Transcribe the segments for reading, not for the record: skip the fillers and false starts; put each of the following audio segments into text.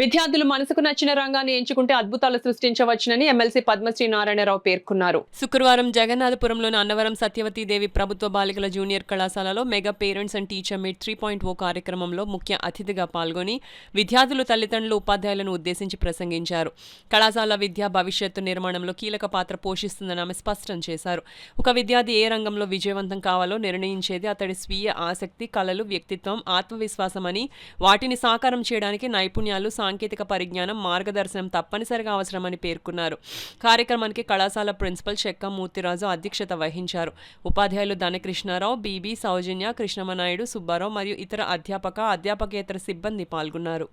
విద్యార్థులు మనసుకు నచ్చిన రంగాన్ని ఎంచుకుంటే అద్భుతాలు సృష్టించవచ్చునని ఎమ్మెల్సీ పద్మశ్రీ నారాయణరావు పేర్కొన్నారు. శుక్రవారం జగన్నాథపురంలోని అన్నవరం సత్యవతీదేవి ప్రభుత్వ బాలికల జూనియర్ కళాశాలలో mega parents and teacher meet 3.0 కార్యక్రమంలో ముఖ్య అతిథిగా పాల్గొని విద్యార్థులు, తల్లిదండ్రులు, ఉపాధ్యాయులను ఉద్దేశించి ప్రసంగించారు. కళాశాల విద్యా భవిష్యత్తు నిర్మాణంలో కీలక పాత్ర పోషిస్తుందని ఆమె స్పష్టం చేశారు. ఒక విద్యార్థి ఏ రంగంలో విజయవంతం కావాలో నిర్ణయించేది అతడి స్వీయ ఆసక్తి, కళలు, వ్యక్తిత్వం, ఆత్మవిశ్వాసమని, వాటిని సాకారం చేయడానికి నైపుణ్యాలు, సాంకేతిక పరిజ్ఞానం, మార్గదర్శనం తప్పనిసరిగా అవసరమని పేర్కొన్నారు. కార్యక్రమానికి కళాశాల ప్రిన్సిపల్ చెక్క మూర్తిరాజు అధ్యక్షత వహించారు. ఉపాధ్యాయులు ధనకృష్ణారావు, బీబీ, సౌజన్య, కృష్ణమనాయుడు, సుబ్బారావు మరియు ఇతర అధ్యాపక, అధ్యాపకేతర సిబ్బంది పాల్గొన్నారు.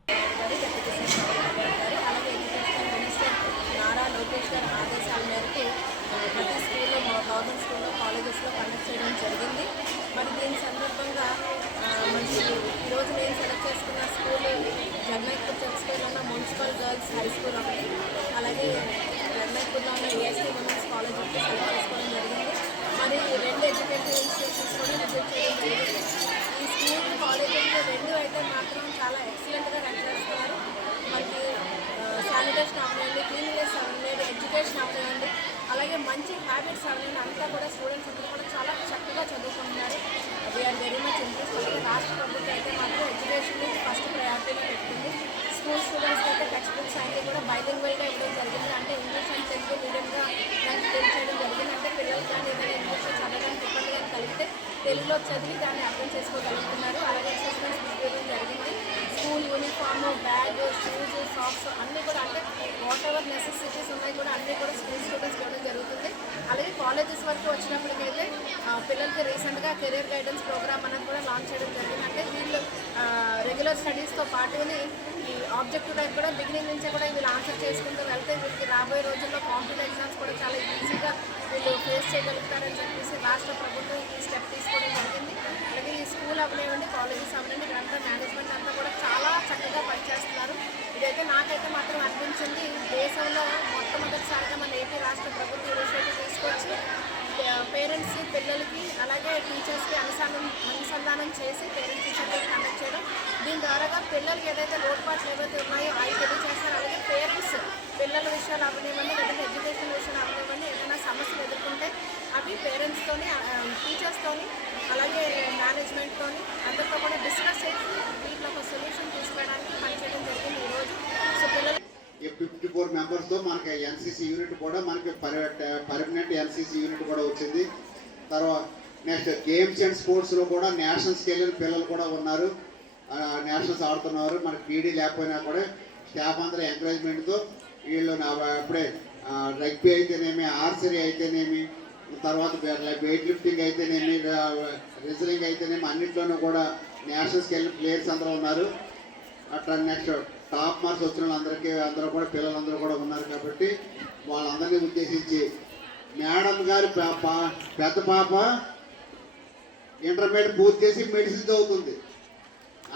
ఈరోజు నేను సెలెక్ట్ చేసుకున్న స్కూల్ జగన్నాథ్పూర్ స్కూల్లో ఉన్న మున్సిపల్ గర్ల్స్ హై స్కూల్ ఒకటి, అలాగే జగన్నాథ్పూర్లో ఉన్న ఏఎస్టీ ఉమెన్స్ కాలేజ్ ఒకటి సెలెక్ట్ చేసుకోవడం జరిగింది. మరి 2 ఎడ్యుకేషన్ ఇన్స్టిట్యూషన్స్ కూడా విజిట్ చేయడం జరిగింది. ఈ స్కూల్ కాలేజెస్ 2 అయితే మాత్రం చాలా ఎక్సలెంట్గా రన్ చేస్తున్నారు. మనకి శానిటేషన్ అవనివ్వండి, క్లీన్లెస్ అవనివ్వండి, ఎడ్యుకేషన్ అవనివ్వండి, అలాగే మంచి హ్యాబిట్స్ అవనివ్వండి, అంతా కూడా స్టూడెంట్స్ అందరూ కూడా చాలా చక్కగా చదువుకుంటున్నారు. We are very much interest. అలాగే రాష్ట్ర ప్రభుత్వం అయితే మాత్రం ఎడ్యుకేషన్ని ఫస్ట్ ప్రయారిటీగా పెట్టుకుంది. స్కూల్ స్టూడెంట్స్కి అయితే టెక్స్ట్ బుక్స్ అన్నీ కూడా బైలింగ్వల్గా ఇవ్వడం జరిగింది. అంటే ఇంగ్లీష్ అండ్ తెలుగు మీడియంగా దానికి తెలియచేయడం జరిగింది. అంటే పిల్లలు కానీ ఏదైనా ఇంగ్లీష్లో చదవడానికి ఇబ్బంది కానీ కలిగితే తెలుగులో చదివి దాన్ని అర్థం చేసుకోగలుగుతున్నారు. అలాగే అసెస్మెంట్స్ ఇవ్వడం జరిగింది. School uniform, bag, shoes, socks అన్నీ కూడా, అంటే వాట్ ఎవర్ నెసెసిటీస్ ఉన్నాయి కూడా అన్నీ కూడా స్కూల్ స్టూడెంట్స్ ఇవ్వడం జరుగుతుంది. అలాగే కాలేజెస్ వరకు వచ్చినప్పటికైతే పిల్లలకి రీసెంట్గా కెరీర్ గైడెన్స్ ప్రోగ్రామ్ అనేది కూడా లాంచ్ చేయడం జరిగింది. అంటే వీళ్ళు రెగ్యులర్ స్టడీస్తో పాటుని ఈ ఆబ్జెక్టివ్ టైప్ కూడా బిగినింగ్ నుంచే కూడా వీళ్ళు ఆన్సర్ చేసుకుంటూ వెళ్తే వీళ్ళకి రాబోయే రోజుల్లో కాంపిటేటివ్ ఎగ్జామ్స్ కూడా చాలా ఈజీగా వీళ్ళు ఫేస్ చేయగలుగుతారని చెప్పేసి రాష్ట్ర ప్రభుత్వం ఈ స్టెప్ తీసుకోవడం జరిగింది. అలాగే ఈ స్కూల్ అవనివ్వండి, కాలేజెస్ అవనివ్వండి, ఇక్కడంతా మేనేజ్మెంట్ అంతా కూడా చాలా చక్కగా పనిచేస్తున్నారు. ఇదైతే నాకైతే మాత్రం అనిపించింది, దేశంలో మొట్టమొదటిసారిగా మన ఏపీ రాష్ట్ర ప్రభుత్వం ఇనిషియేటివ్ తీసుకొచ్చి పేరెంట్స్, పిల్లలకి అలాగే టీచర్స్కి అనుసంధానం చేసి పేరెంట్స్ టీచర్తో కండక్ట్ చేయడం. దీని ద్వారా పిల్లలకి ఏదైతే లోటుపాట్లు ఏవైతే ఉన్నాయో అవి తెలియజేస్తారు. అలాగే పేరెంట్స్ పిల్లల విషయాలు అవనివ్వండి, లేదంటే ఎడ్యుకేషన్ విషయాలు అవనివ్వండి, ఏదైనా సమస్యలు ఎదుర్కొంటే అవి పేరెంట్స్తోని, టీచర్స్తోని, అలాగే మేనేజ్మెంట్తోని అందరితో కూడా డిస్కస్ చేసి వీటిలో ఒక సొల్యూషన్ తీసుకోవడానికి పనిచేయడం జరిగింది ఈరోజు. సో పిల్లలు 54 మెంబర్స్తో మనకి ఎన్సీసీ యూనిట్ కూడా మనకి పర్మనెంట్ ఎన్సీసీ యూనిట్ కూడా వచ్చింది. తర్వాత నెక్స్ట్ గేమ్స్ అండ్ స్పోర్ట్స్లో కూడా నేషనల్స్కి వెళ్ళిన పిల్లలు కూడా ఉన్నారు, నేషనల్స్ ఆడుతున్నారు. మనకి పీడీ లేకపోయినా కూడా స్టాఫ్ అందరూ ఎంకరేజ్మెంట్తో వీళ్ళు అప్పుడే రగ్బీ అయితేనేమి, ఆర్చరీ అయితేనేమి, తర్వాత వెయిట్ లిఫ్టింగ్ అయితేనేమి, రెజ్లింగ్ అయితేనేమి, అన్నింటిలోనూ కూడా నేషనల్స్కి వెళ్ళిన ప్లేయర్స్ అందరూ ఉన్నారు. అట్లా నెక్స్ట్ టాప్ మార్క్స్ వచ్చిన వాళ్ళందరికీ అందరూ కూడా పిల్లలందరూ కూడా ఉన్నారు. కాబట్టి వాళ్ళందరినీ ఉద్దేశించి మేడం గారి పెద్ద పాప ఇంటర్మీడియట్ పూర్తి చేసి మెడిసిన్ చదువుతుంది.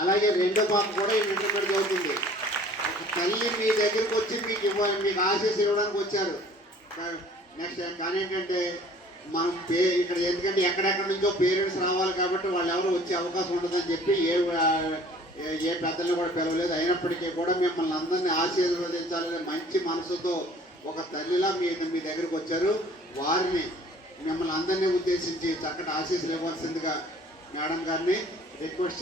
అలాగే రెండో పాప కూడా ఇంటర్మీడియట్ చదువుతుంది. తల్లి మీ దగ్గరికి వచ్చి మీకు ఆశీస్సు ఇవ్వడానికి వచ్చారు. నెక్స్ట్ కానీ ఏంటంటే మనం ఇక్కడ ఎందుకంటే ఎక్కడెక్కడి నుంచో పేరెంట్స్ రావాలి కాబట్టి వాళ్ళు ఎవరు వచ్చే అవకాశం ఉండదని చెప్పి ఏ పెద్దలను కూడా పిలవలేదు. అయినప్పటికీ కూడా మిమ్మల్ని అందరినీ ఆశీర్వదించాలని మంచి మనసుతో ఒక తల్లిలా మీ దగ్గరికి వచ్చారు. వారిని మిమ్మల్ని అందరినీ ఉద్దేశించి చక్కటి ఆశీస్సులు ఇవ్వాల్సిందిగా మేడం గారిని రిక్వెస్ట్